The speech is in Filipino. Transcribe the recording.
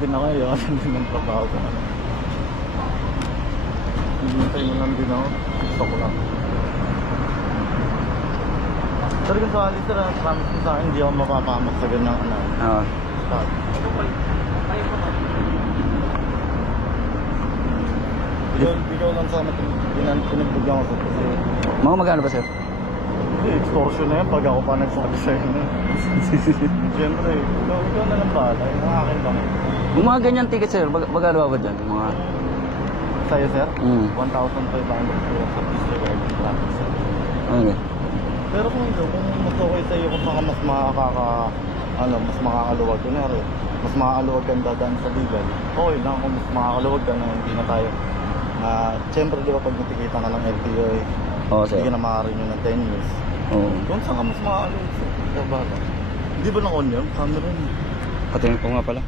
Din ako eh, kasi din ang trabaho ko. Hintay mo lang din ako. Gusto ko lang. Pero kung sakali sir, promise mo sa akin, hindi ako mapapamak sa ganyang ano. Oo. Stop. Bigaw lang sana pinagbigyan ko sir kasi Mga magkano ba, sir? hindi, extortion na yan pag ako pa nagsabi sa'yo na. Siyempre, ikaw na lang bahala. Yung akin lang. Yung mga ganyan ticket, sir, magkano ba dyan? Yung mga... Sa'yo sir? 1,500 po sa disregard ng traffic sir. Okay. Pero kung ikaw, kung mas okay sa'yo, kung saka mas mas makakaluwag, kunyari, mas makakaluwag kang dadaan sa legal, okay lang kung mas makakaluwag ka na hindi na tayo. Siyempre, di ba, pag natikita ka ng LTO, Oo, sir. hindi ka na makarenew ng 10 years. Oo. Kung saan ka mas makakaluwag sir, ikaw ba? Hindi ba na-on yun? Camera yun. Patingin ko nga pala.